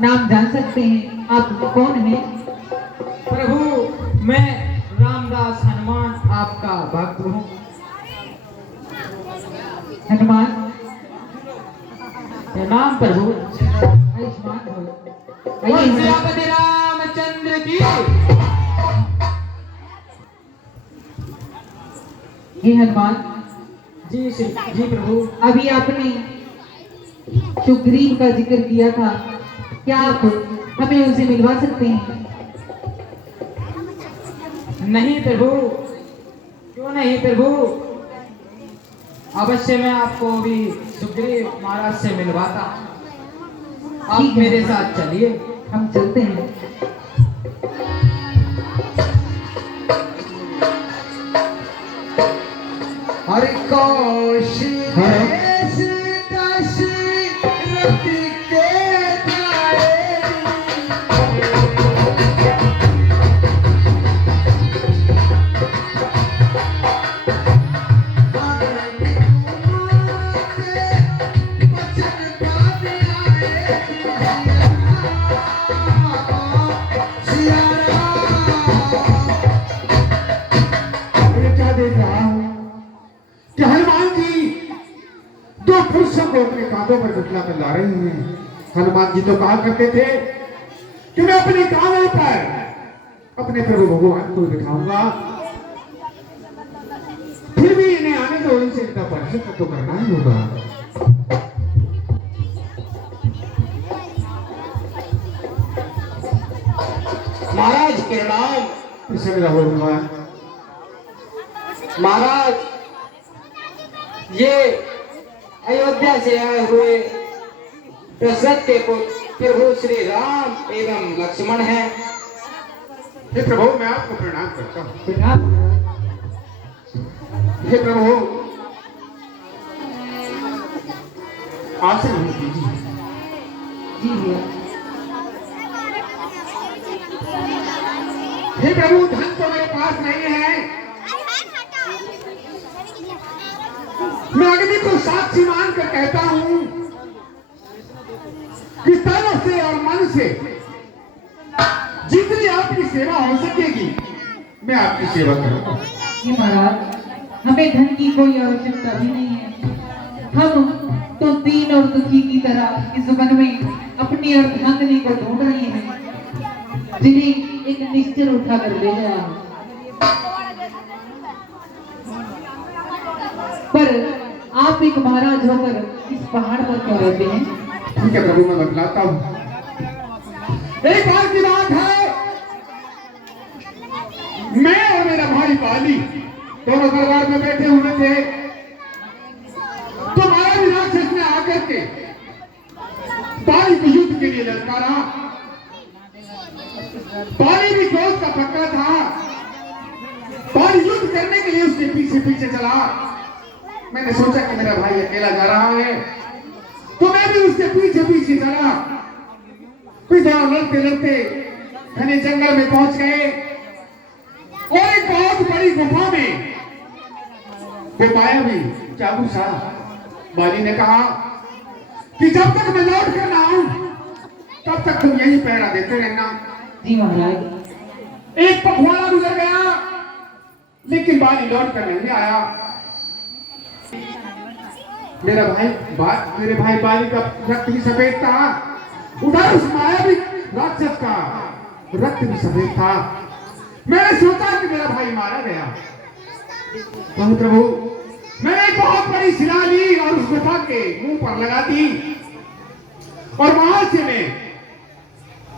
नाम जान सकते हैं आप कौन हैं? प्रभु मैं रामदास हनुमान आपका भक्त हूँ। हनुमान? प्रणाम प्रभु। आयुष्मान भव। आइए हनुमान। सियापति रामचंद्र की। ये हनुमान जी प्रभु। अभी आपने सुग्रीव का जिक्र किया था, क्या आप हमें उनसे मिलवा सकते हैं? नहीं प्रभु, क्यों नहीं प्रभु, अवश्य मैं आपको भी सुग्रीव महाराज से मिलवाता। आप मेरे साथ चलिए। हम चलते हैं। हरि कौशिक अपने कांधों पर जुटला कर ला रही हैं। हनुमान जी तो कहा करते थे कि मैं अपने कांधों पर अपने प्रभु भगवान को बिठाऊंगा, फिर भी इन्हें आने दो, इनसे इतना परिचय तो करना ही होगा। महाराज प्रणाम। प्रसन्न रहो भगवान। महाराज ये अयोध्या से आए हुए दशरथ के पुत्र प्रभु श्री राम एवं लक्ष्मण हैं। हे प्रभु मैं आपको प्रणाम करता हूँ। प्रणाम। हे प्रभु आसन कीजिए। जी भैया। हे प्रभु धन तो मेरे पास नहीं है, मैं अग्नि को साक्षी मानकर कहता हूं कि तन से और मन से जितनी आपकी सेवा हो सकेगी मैं आपकी सेवा करूंगा। जी महाराज, हमें धन की कोई आवश्यकता भी नहीं है। हम तो दीन और दुखी की तरह इस वन में अपनी अर्धांगिनी को ढूंढ रहे हैं, जिन्हें एक निश्चर उठा कर ले गया। पर आप एक महाराज होकर इस पहाड़ पर क्यों रहते हैं? ठीक है प्रभु मैं बतलाता हूं। एक बार की बात है, मैं और मेरा भाई बाली दोनों दरबार में बैठे हुए थे, तो महाराज राक्षस ने आकर के बाली को युद्ध के लिए ललकारा। बाली भी क्रोध का पक्का था, बाली युद्ध करने के लिए उसके पीछे पीछे चला। मैंने सोचा कि मेरा भाई अकेला जा रहा है, तो मैं भी उसके पीछे पीछे चला। फिर दोनों लड़ते लड़ते घने जंगल में पहुंच गए और एक बहुत बड़ी गुफा में वो मायावी चाबू सा बाली ने कहा कि जब तक मैं लौट कर ना आऊं तब तक तुम यही पहरा देते रहना। जी महाराज। एक पखवाड़ा गुजर गया लेकिन बाली लौट कर नहीं आया। मेरे भाई बाली का रक्त भी सफेद था, उधर उस मायावी राक्षस का रक्त भी सफेद था। मैंने सोचा कि मेरा भाई मारा गया। तो प्रभु मैंने एक बहुत बड़ी शिला ली और उस गुफा के मुंह पर लगा दी और वहां से मैं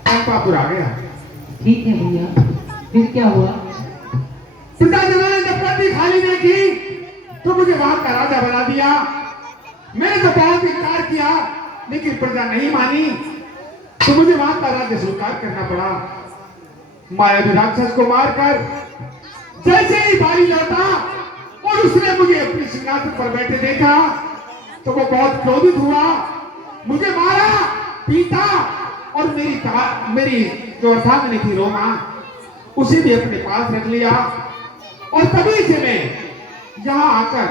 अंपापुर आ गया। ठीक है भैया, फिर क्या हुआ? पिताजी ने जब पत्नी खाली देखी तो मुझे वहां का राजा बना दिया। मैंने तो बहुत इनकार किया लेकिन प्रजा नहीं मानी, तो मुझे वहां का राज्य स्वीकार करना पड़ा। मायावी राक्षस को मारकर जैसे ही बाली लौटा और उसने मुझे अपने सिंहासन पर बैठे देखा तो वो बहुत क्रोधित हुआ, मुझे मारा, पीटा और मेरी जो अर्धांगिनी थी रोमा उसे भी अपने पास रख लिया। और तभी से मैं यहाँ आकर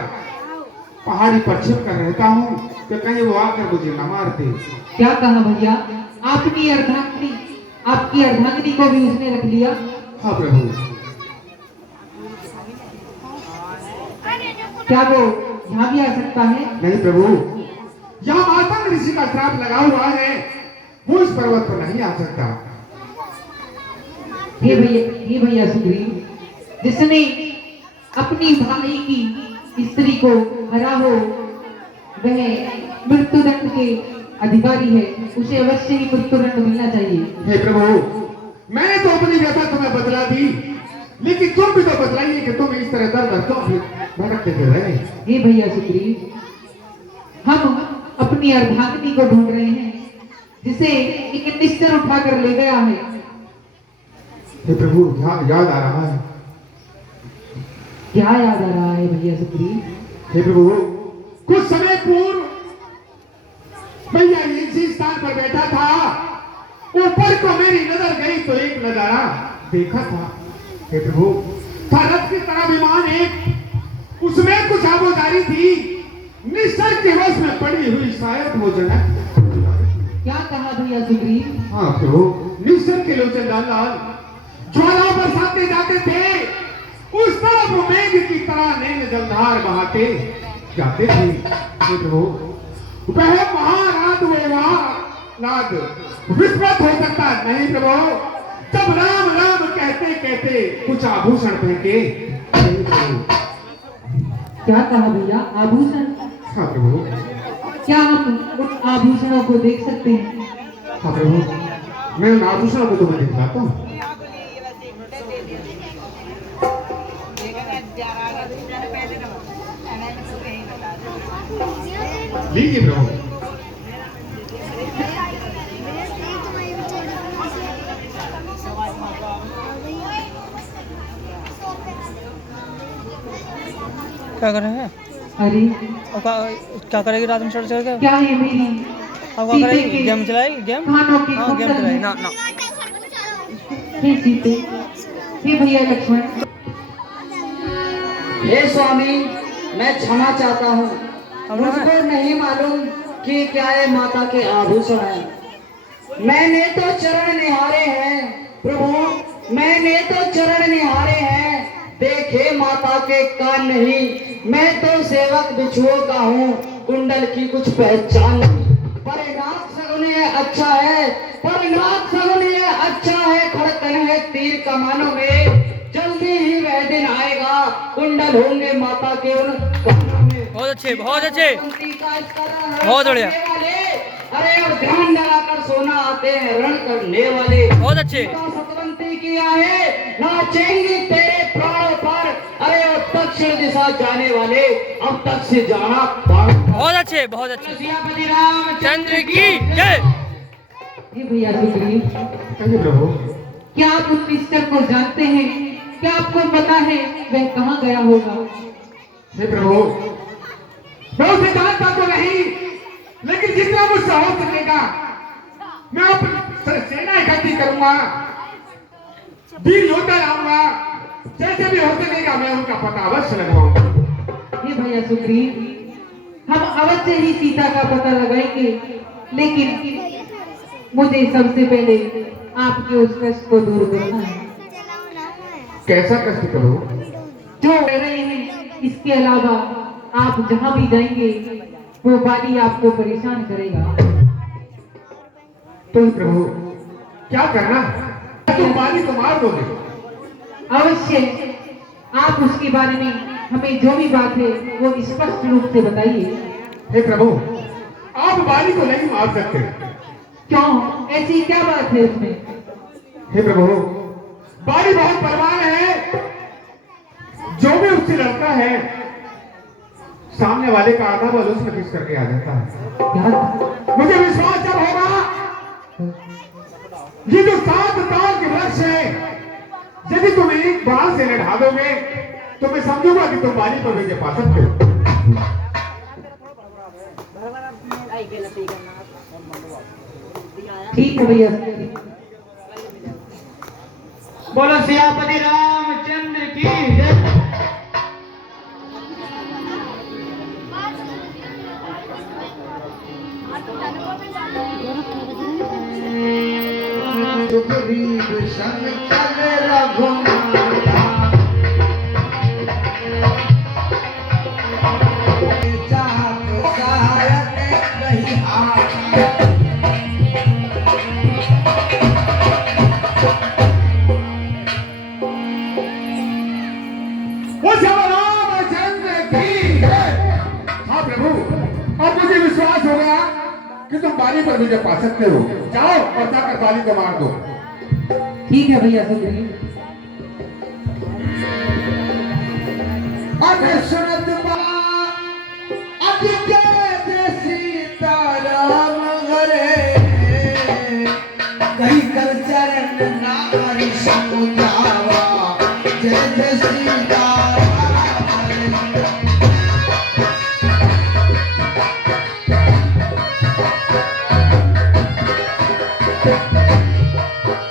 पहाड़ी पर छिप कर रहता हूँ कि कहीं वो आकर मुझे न मार दे। क्या कहा भैया? आपकी अर्धांगिनी आपकी अर्धांगिनी को भी उसने रख लिया। हाँ प्रभु। क्या वो यहाँ भी आ सकता है? नहीं प्रभु, यहाँ माता ऋषि का श्राप लगा हुआ है, वो इस पर्वत पर नहीं आ सकता। हे भैया सुग्रीव, जिसने अपनी भाई की स्त्री को हरा हो वह मृत्युदंड के अधिकारी है, उसे अवश्य ही मृत्युदंड मिलना चाहिए। हे प्रभु, मैंने तो अपनी व्यथा तुम्हें बदला दी, लेकिन तुम भी तो बदलाइए कि तुम इस तरह दर क्यों भटकते फिर रहे। हे भैया सुग्रीव, हम अपनी अर्धांगिनी को ढूंढ रहे हैं जिसे एक निश्चर उठा कर ले गया है। हे प्रभु, याद आ रहा है। क्या याद आ रहा है भैया सुग्रीव? हे प्रभु, कुछ समय पूर्व भैया इसी स्थान पर बैठा था, ऊपर को मेरी नजर गई तो एक नजारा देखा था। हे प्रभु, था रथ की तरह विमान एक, उसमें कुछ आबोदारी थी, निश्चर के वश में पड़ी हुई शायद वो जनक। क्या कहा भैया सुग्रीव? हाँ प्रभु, निश्चर के लोचन लाल लाल ज्वाला बरसाते जाते थे, उस तरफ मेघ की तरह नैन जलधार बहाते जाते थे। हे प्रभु, वह महाराज नाद विस्मृत हो सकता नहीं प्रभु, जब राम राम कहते कहते कुछ आभूषण फेंके। क्या कहा भैया? आभूषण? हाँ प्रभु। क्या हम उन आभूषणों को देख सकते हैं? हाँ प्रभु, मैं उन आभूषणों को तुम्हें दिखलाता हूँ। लीजिए प्रभु। क्या कर रहे हैं? अरे और क्या करेगी रात में चढ़ चढ़ के? क्या है मेरी अब क्या करेगी? गेम चलाएगी? गेम? कानों की हाँ गेम कुंडल चलाएगी। में। ना ना हे सीते, हे भैया लक्ष्मण, हे स्वामी, मैं क्षमा चाहता हूँ, अब ना मुझको नहीं मालूम कि क्या ये माता के आभूषण हैं। मैंने तो चरण निहारे हैं प्रभु, मैंने तो चरण निहारे हैं, देखे माता के कान नहीं। मैं तो सेवक बिछुओं का हूँ, कुंडल की कुछ पहचान नहीं। परिणाम सगुन ये अच्छा है, परिणाम सगुन ये अच्छा है, खड़कन है तीर कमानों में, जल्दी ही वह दिन आएगा, कुंडल होंगे माता के उन कानों में। बहुत अच्छे, बहुत अच्छे, बहुत बहुत बढ़िया। अरे और ध्यान लगाकर सोना आते हैं रण करने वाले। बहुत अच्छे। सतवंती किया है, नाचेंगे तेरे प्राणों पर। अरे और दक्षिण दिशा जाने वाले अब तक से जाना पार। बहुत अच्छे, बहुत अच्छे। सियापति रामचंद्र की जय। हे भैया सुग्रीव, कहिए प्रभु। क्या आप उस मिस्टर को जानते हैं? क्या आपको पता है वह कहाँ गया होगा? हे प्रभु, मैं उसे जानता तो नहीं, लेकिन जितना मुझसे हो सकेगा मैं अपनी सेना इकट्ठी करूंगा, वीर योद्धा लाऊंगा, जैसे भी हो सकेगा मैं उनका पता अवश्य लगवाऊंगा। हे भैया सुग्रीव, हम अवश्य ही सीता का पता लगाएंगे, लेकिन मुझे सबसे पहले आपके उस कष्ट को दूर करना है। कैसा कष्ट करो? जो कह रहे हैं, इसके अलावा आप जहाँ भी जाएंगे वो बाली आपको परेशान करेगा। तो प्रभु क्या करना? तुम बाली को मार दोगे? अवश्य आप उसके बारे में हमें जो भी बात है वो स्पष्ट रूप से बताइए। हे प्रभु, आप बाली को नहीं मार सकते। क्यों? ऐसी क्या बात है उसमें? हे प्रभु, बाली बहुत बलवान है, जो भी उससे लड़ता है सामने वाले का आधा बल उसमें किस करके आ जाता है। क्या? मुझे विश्वास जब होगा ये जो 7 ताल के वृक्ष है, यदि तुम एक बार से लड़ा दोगे तो मैं समझूंगा कि तुम बाली पर विजय पा सकते हो। ठीक है भैया। बोलो सियापति रामचंद्र की जय। सुग्रीव संग चल रघुनाथा चाक सारक कही हाथा वो सब रामचंद्र की है। हाँ प्रभु, अब मुझे विश्वास हो गया कि तुम बाली पर विजय पा सकते हो। जाओ और जाकर बाली को मार दो। ठीक है भैया सुग्रीव। अब सुनत बा अतिके सीताराम घरे कही कर चरण नारी समुझावा जय जय सीताराम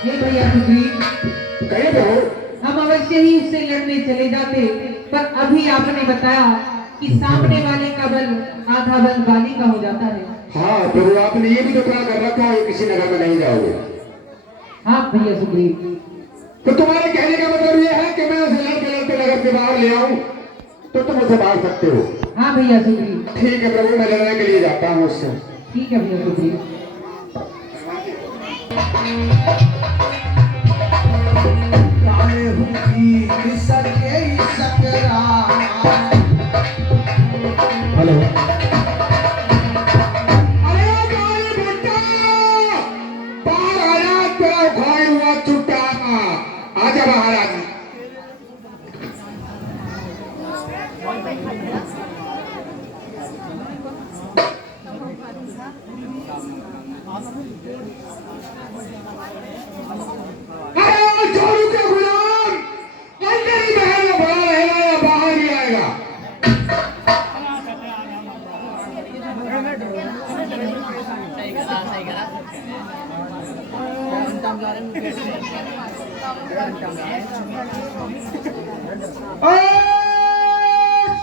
हे भैया सुग्रीव, कहे प्रभु, हम अवश्य ही उससे लड़ने चले जाते, पर अभी आपने बताया कि सामने वाले का बल आधा बल बाली का हो जाता है। हाँ प्रभु, आपने ये भी तो खड़ा कर रखा है किसी नगर में नहीं जाओगे। हाँ भैया सुग्रीव। तो तुम्हारे कहने का मतलब ये है कि मैं उसे लड़के लड़के नगर के बाहर ले आऊं तो तुम उसे मार सकते हो। हाँ भैया सुग्रीव। ठीक है प्रभु, मैं लड़ने के लिए जाता हूँ उससे। ठीक है भैया सुग्रीव। काहे हुई सके सकरा हेलो, अरे गाली बेटा, बाहर आया, तेरा भाई हुआ छुट्टा। आजा बाहर आजा। अरे जोरू के गुलाम, अंदर ही महल में बड़ा रहेगा या बाहर ही आएगा?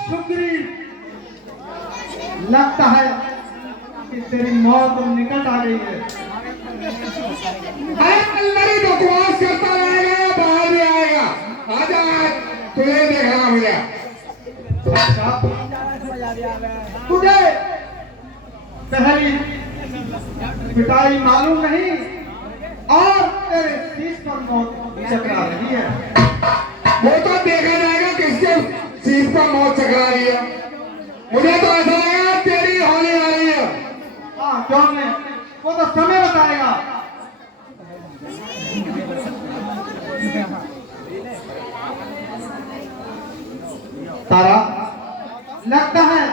सुग्रीव, लगता है कि तेरी मौत निकट आ गई है। अरे अंदर ही बकवास करता रहेगा या बाहर भी आएगा? आजा, तुझे देखना मुझे। अच्छा, तुझे पहली पिटाई मालूम नहीं और तेरे शीश पर मौत चकरा रही है। वो तो देखा जाएगा किसके शीश पर मौत चकरा रही है। मुझे तो ऐसा लगा तेरी होने वाली है। हाँ, क्यों नहीं? वो तो समय बताएगा। तारा, लगता है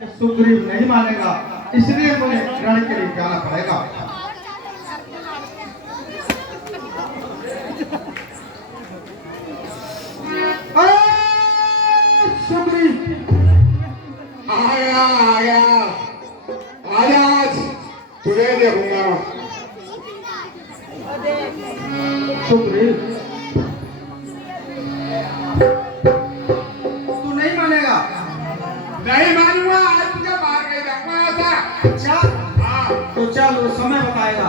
कि सुग्रीव नहीं मानेगा, इसलिए मुझे रण के लिए जाना पड़ेगा। सुग्रीव, आ गया आ गया, आजा, आज तुझे देखूंगा। सुग्रीव, तू नहीं मानेगा? नहीं मानूंगा, आज तुझे मार के जाऊंगा। ऐसा अच्छा, हाँ, तो चल, वो समय बताएगा।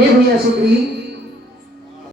हे भैया सुग्रीव,